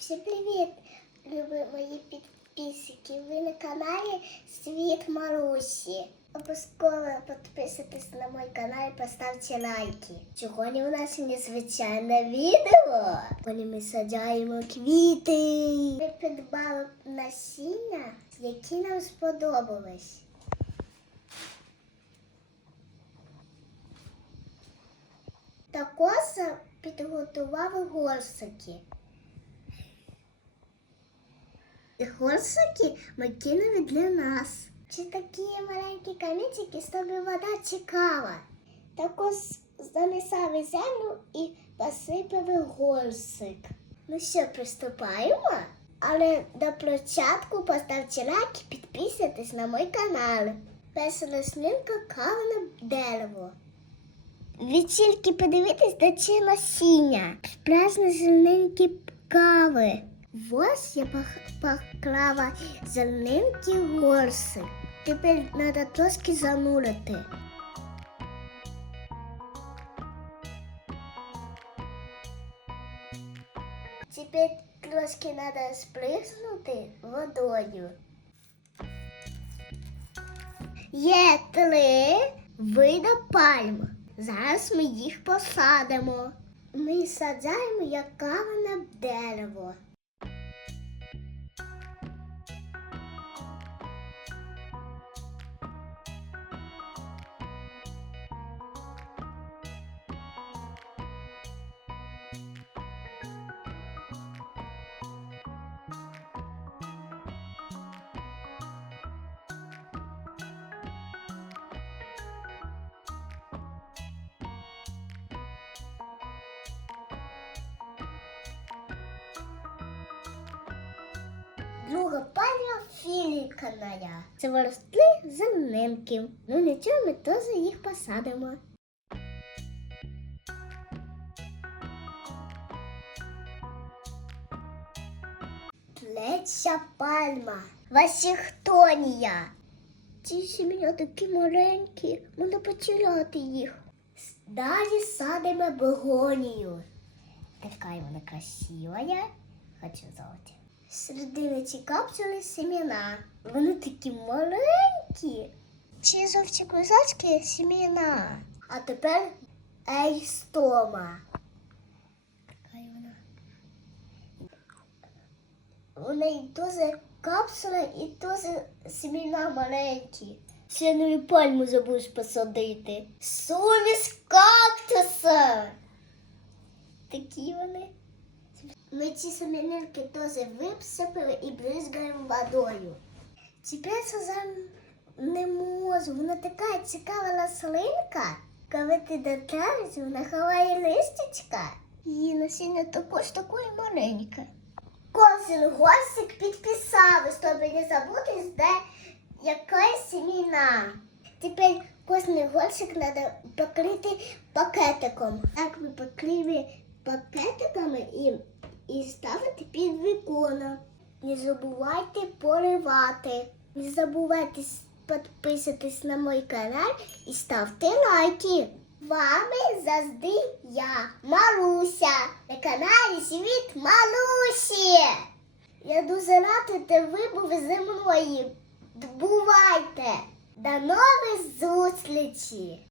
Всім привіт, любі мої підписники. Ви на каналі Світ Марусі. Обов'язково підписуйтесь на мій канал і поставте лайки. Сьогодні у нас незвичайне відео. Коли ми саджаємо квіти. Ми придбали насіння, які нам сподобались. Також підготували горсики. Горсики ми кинули для нас. Чи такі маленькі камінчики, щоб вода цікава. Також замісали землю і посипали горсик. Ну що, приступаємо? Але до початку поставте лайк і підписуйтесь на мій канал. Перша рослинка каване дерево. Ви тільки подивитесь, де це насіння. Справжні зелененькі кави. Ось я поклала зелененькі горси. Тепер треба трошки занурити. Тепер трошки треба сприснути водою. Є три види пальм. Зараз ми їх посадимо. Ми саджаємо як каване дерево. Друга пальма філіканая. Це виросли зелененькі. Ну нічого, ми теж їх посадимо. Третя пальма. Вашингтонія. Ці сім'я такі маленькі, можна потеряти їх. Далі садимо бегонію. Такая вона красивая. Хочу золоті. Середини ці капсули семена. Вони такі маленькі. Ці зовсім козацькі семена. А тепер ейстома. У неї теж капсула і теж семена маленькі. Ще нові пальму забудеш посадити. Суміш кактуса. Такі вони. Ми ці семенинки теж висипали і бризгаємо водою. Тепер сазан не можу. Вона така цікава рослинка. Коли ти дотравишся, вона ховає листячка. Її насіння також такої маленьке. Кожен гостик підписали, щоб не забути, де якась семена. Тепер кожен горщик треба покрити пакетиком. Так ми покрили пакетиками і, і ставити під віконом. Не забувайте поливати. Не забувайте підписатись на мій канал і ставте лайки. Вами завжди я, Маруся, на каналі Світ Марусі. Я дуже рада, що ви були зі мною. Бувайте! До нових зустрічей!